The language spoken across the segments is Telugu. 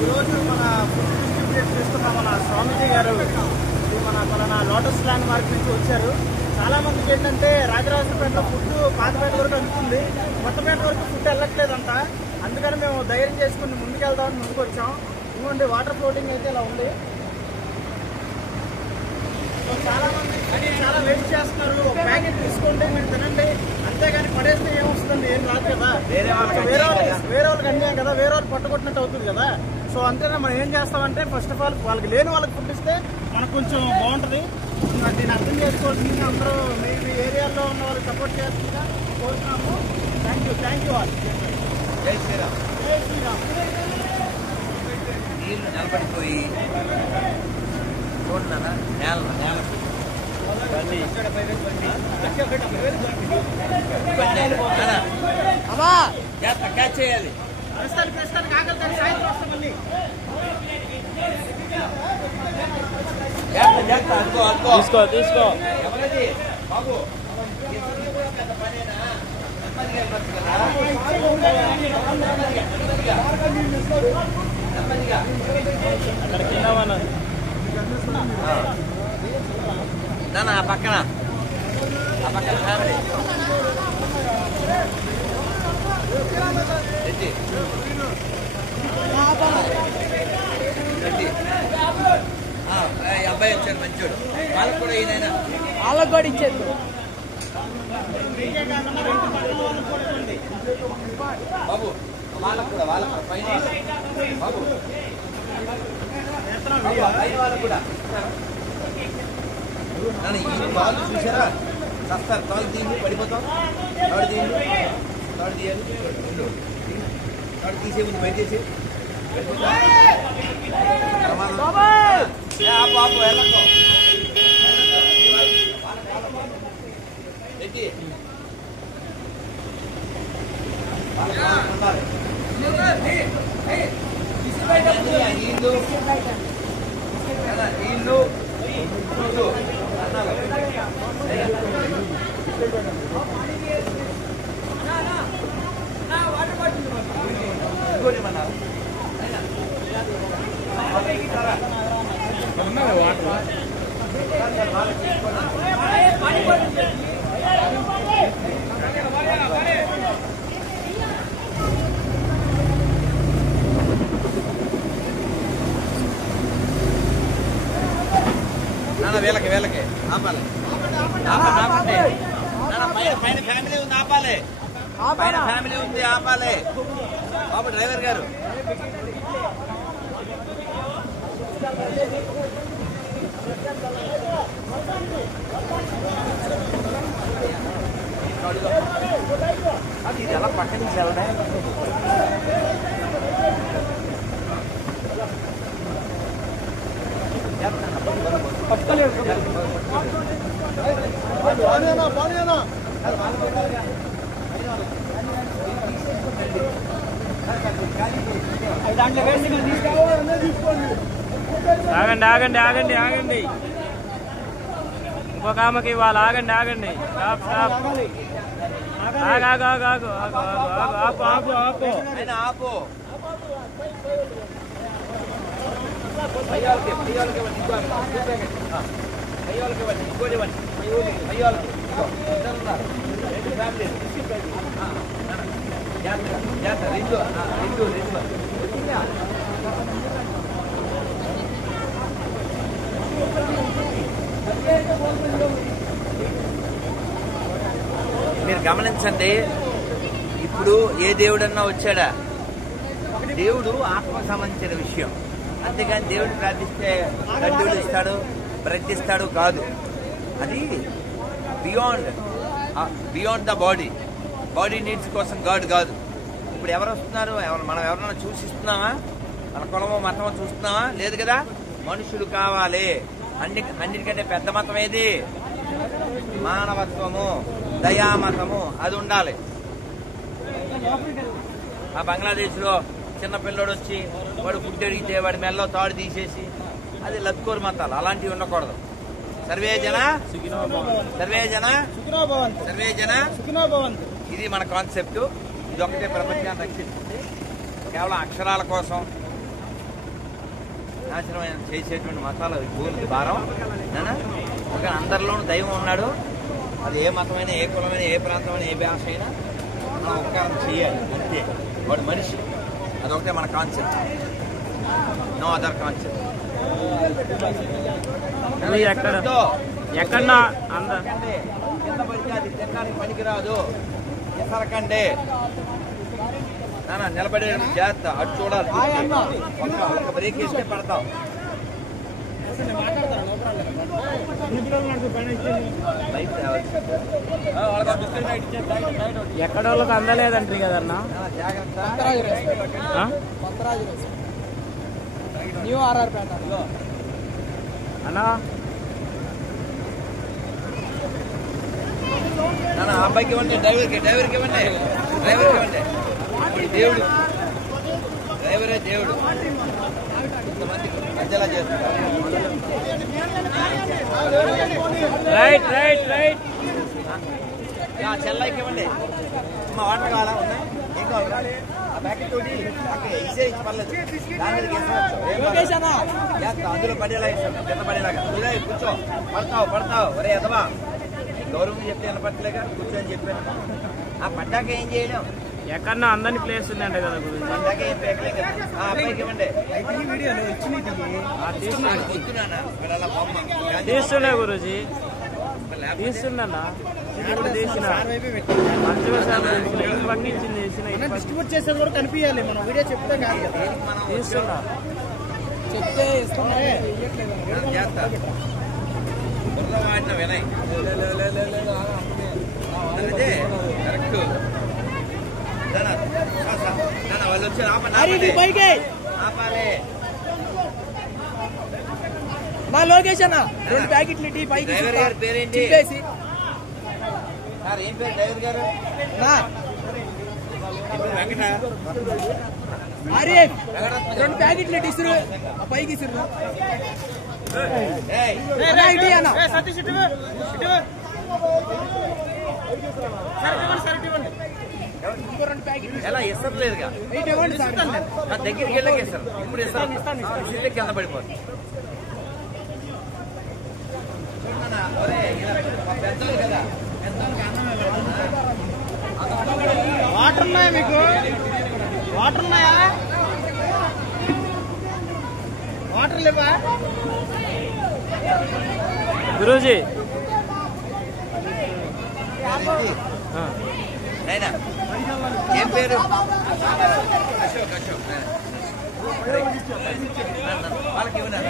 ఈరోజు మన ఫుడ్ డిస్ట్రిబ్యూట్ చేస్తున్న మన స్వామిజీ గారు మన లోటస్ ల్యాండ్ మార్క్ నుంచి వచ్చారు. చాలా మందికి ఏంటంటే రాజరాజపేటలో ఫుడ్ పాతపేట వరకు అందుతుంది, కొత్తపేట వరకు ఫుడ్ వెళ్ళట్లేదంట. అందుకని మేము ధైర్యం చేసుకుని ముందుకెళ్దామని ముందుకు వచ్చాం. ఇవ్వండి వాటర్ ఫ్లోటింగ్ అయితే ఇలా ఉంది. చాలా మంది చాలా వేస్ట్ చేస్తున్నారు. ఒక ప్యాకెట్ తీసుకోండి మీరు తినండి, అంతేగాని పడేస్తే ఏమొస్తుంది, ఏం రాదు కదా. వేరే వాళ్ళకి అన్యాయం కదా, వేరే వాళ్ళు పట్టుకొట్టినట్టు అవుతుంది కదా. సో అంతేనా మనం ఏం చేస్తామంటే ఫస్ట్ ఆఫ్ ఆల్ వాళ్ళకి లేని వాళ్ళకి ఫుడ్ ఇస్తే మనకు కొంచెం బాగుంటుంది. దీన్ని అర్థం చేసుకోవాల్సింది అందరూ మీ ఏరియాలో ఉన్న వాళ్ళకి సపోర్ట్ చేస్తుందిగా కోరుతున్నాము. Thank you all. జై శ్రీరామ్. జై శ్రీరామ్. నీళ్ళు నిలబడిపోయి చూడన్నా నేల క్యాచ్ చేయాలి. ప్రస్తుతానికి ఆకలి సాయంత్రం వస్తాం మళ్ళీ. తీసుకో ఎవరది బాబు? నాన్న ఆ పక్కన ఫ్యామిలీ అబ్బాయి వచ్చాడు మంచోడు. వాళ్ళకు కూడా ఈయన వాళ్ళకు కూడా ఇచ్చేది. బాబు వాళ్ళకు కూడా పైన బాబు వాళ్ళకు కూడా ఈ బాల్ చూసారా? చస్తారు కాలు తీయండి, పడిపోతాం. తాడు తీయండి, తాడు తీయాలి, తాడు తీసే ముందు బయట చేసి వీళ్ళకి ఆపాలి. పైన ఫ్యామిలీ ఉంది, ఆపాలి. పైన ఫ్యామిలీ ఉంది, ఆపాలి. బాబు డ్రైవర్ గారు ఇది ఎలా పక్కన నుంచి వెళ్ళడా? ఆగండి. ఇంకొక ఆమెకి ఇవ్వాలి. ఆగండి. ఆపు. మీరు గమనించండి, ఇప్పుడు ఏ దేవుడన్నా వచ్చాడా? దేవుడు ఆత్మకు సంబంధించిన విషయం, అంతేగాని దేవుడు ప్రార్థిస్తే లడ్డూలు ఇస్తాడు, బ్రెడ్ ఇస్తాడు కాదు. అది బియాండ్ ద బాడీ నీడ్స్ కోసం గాడ్ కాదు. ఇప్పుడు ఎవరు వస్తున్నారు? మనం ఎవరన్నా చూసిస్తున్నామా? మన కులమో మతమో చూస్తున్నామా? లేదు కదా. మనుషులు కావాలి. అన్నిటికంటే పెద్ద మతం ఏది? మానవత్వము, దయామతము, అది ఉండాలి. ఆ బంగ్లాదేశ్ లో చిన్న పిల్లోడు వచ్చి వాడు ఫుడ్ అడిగితే వాడి మెల్లో తాడు తీసేసి, అది లత్కోరు మతాలు. అలాంటివి ఉండకూడదు. సర్వే జన ఇది మన కాన్సెప్ట్. ఇది ఒకటే ప్రపంచాన్ని రక్షిస్తుంది. కేవలం అక్షరాల కోసం నాశనమైన చేసేటువంటి మతాలు భూమికి భారం నానా ఒక అందరిలోనూ దైవం ఉన్నాడు. అది ఏ మతమైనా, ఏ కులమైనా, ఏ ప్రాంతమైనా, ఏ భాష అయినా మనం ఉపకారం చేయాలి అంతే. వాడు మనిషి, అదొకటే మన కాన్సెప్ట్, నో అదర్ కాన్సెప్ట్. ఎక్కడన్నా కింద పడితే అది తినడానికి పనికిరాదు. ఎసరకండి నాన్న, నిలబడే జాగ్రత్త, అటు చూడాలి. ఒక బ్రేక్ వేస్తే పడతాం. ఎక్కడ వాళ్ళకి అందలేదంటారు కదన్నా. న్యూ ఆర్ఆర్ పేట అన్నా నాన్న అబ్బాయికి ఇవ్వండి, డ్రైవర్కి ఇవ్వండి. దేవుడు, డ్రైవరే దేవుడు. ఇంతమందికి మధ్యలో చేస్తారు. Right right right. చెల్లైకి ఇవ్వండి. మా వాటర్ కావాలా? ఉన్నాయి. ఏం కావాలి? ఆ ప్యాకెట్ తోటి అక్కడ ఇసే ఇచ్చి పర్లేదు. దాని మీద అందులో పడేలా ఇస్తాను, కింద పడేలాగా. కూర్చో, పడతావు. ఒరే ఎదవా, గౌరవం చెప్తే వినపట్టలేగా, కూర్చొని చెప్పాను. ఆ పడ్డాక ఏం చేయడం? ఎక్కడన్నా అందని ప్లేస్ ఉందంట కదా గురించి. పడ్డాక ఏం పేకలే కదా. ఆ అబ్బాయికి ఇవ్వండి. తీస్తున్నా గురూజీ, తీస్తున్నా. తీసిన పండించింది డిస్ట్రిబ్యూట్ చేసేది కూడా కనిపించాలి. మనం వీడియో చెప్తే కాదు కదా, తీస్తున్నా. చెప్తే ఇస్తున్నా. వాడిన వినయ్ అదే కరెక్ట్. వాళ్ళు వచ్చి ఆపాలి. మా లొకేషన్ 2 ప్యాకెట్లు టీ పైకి. డ్రైవర్ గారి పేరేంటి సార్? ఏం పేరు డ్రైవర్ గారు? వెంకట. అరే 2 ప్యాకెట్లు టీ ఇసురు పైకి ఇసురు. సతీష్ ఎలా ఇస్తలేదుగా, దగ్గరికి వెళ్ళకి ఇస్తారు. ఇప్పుడు ఇస్తారు, కింద పడిపోతుంది. వాటర్ ఉన్నాయా మీకు? వాటర్ ఉన్నాయా? వాటర్ లేవా గురూజీ? ఏం పేరు? అశోక్. వాళ్ళకి ఇవ్వనా?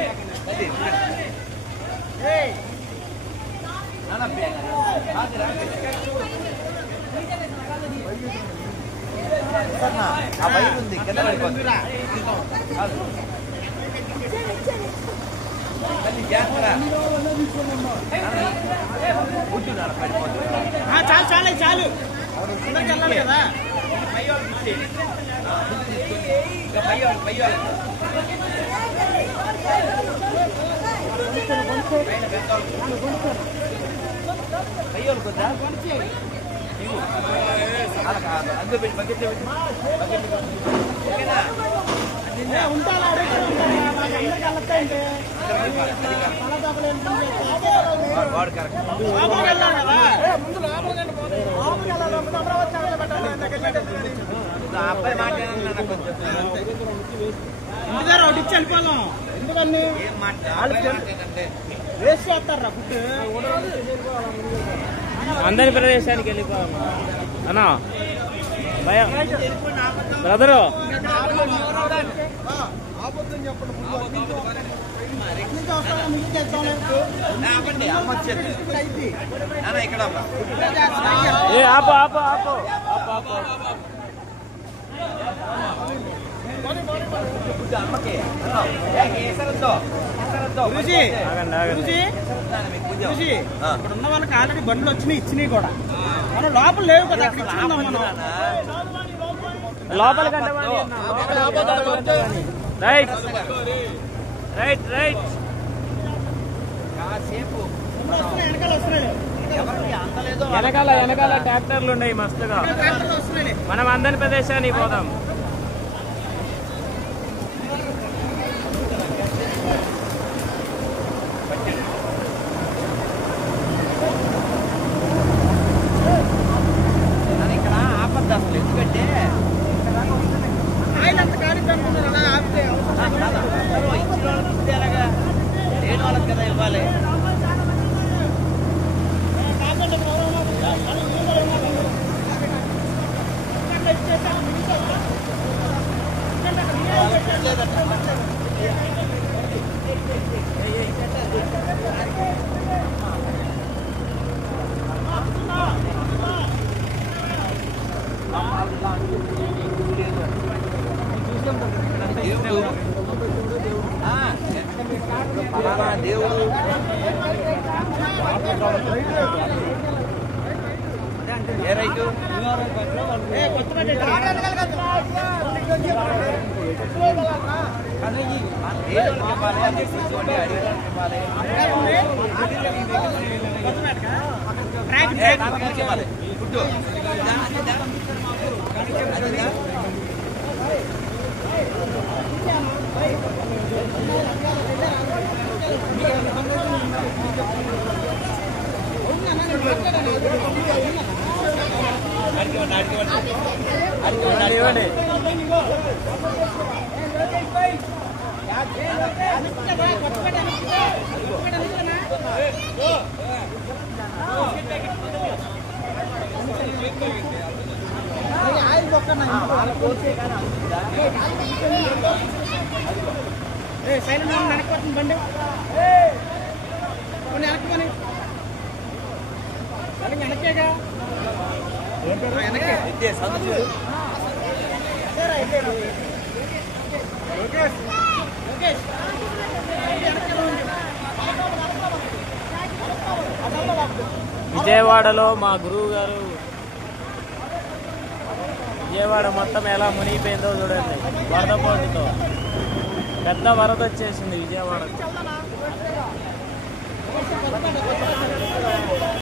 ఆ బైక్ ఉంది, కింద పడిపోతుంది. చాలు అందరికి వెళ్ళాలి కదా. వాడు కరెక్ట్. అబ్బాయి మాట్లాడాలి కొంచెం. ఇంటిదారు ఒకటి ఇచ్చి వెళ్ళిపోదాం. ఎందుకని ఏం మాట్లాడంటే వేస్ట్ చేస్తారా ఫుడ్? అందరి ప్రదేశానికి వెళ్ళిపోవాలి అన్నా. భయ బ్రదరు అమ్మ వచ్చేది ఇక్కడ. ఏ ఆపు ఆపు ఆపు ఆపు ఆపు. అమ్మకి ఇక్కడ ఉన్న వాళ్ళకి ఆల్రెడీ బండ్లు వచ్చినాయి, ఇచ్చినాయి కూడా. మనం లోపల లేవు కదా, లోపల రైట్ రైట్ రైట్. వెనకాల ట్రాక్టర్లు ఉన్నాయి మస్తుగా. మనం అందరి ప్రదేశానికి పోదాం. దేవుడు ఏ రైతు ఇవ్వండి. సైలెంట్ వెనక్కి బండి వెనక్కి వెనక్కేగా వెనక్కే విజయవాడలో మా గురువు గారు విజయవాడ మొత్తం ఎలా మునిగిపోయిందో చూడండి. వరద పోటుతో పెద్ద వరద వచ్చేసింది విజయవాడకు.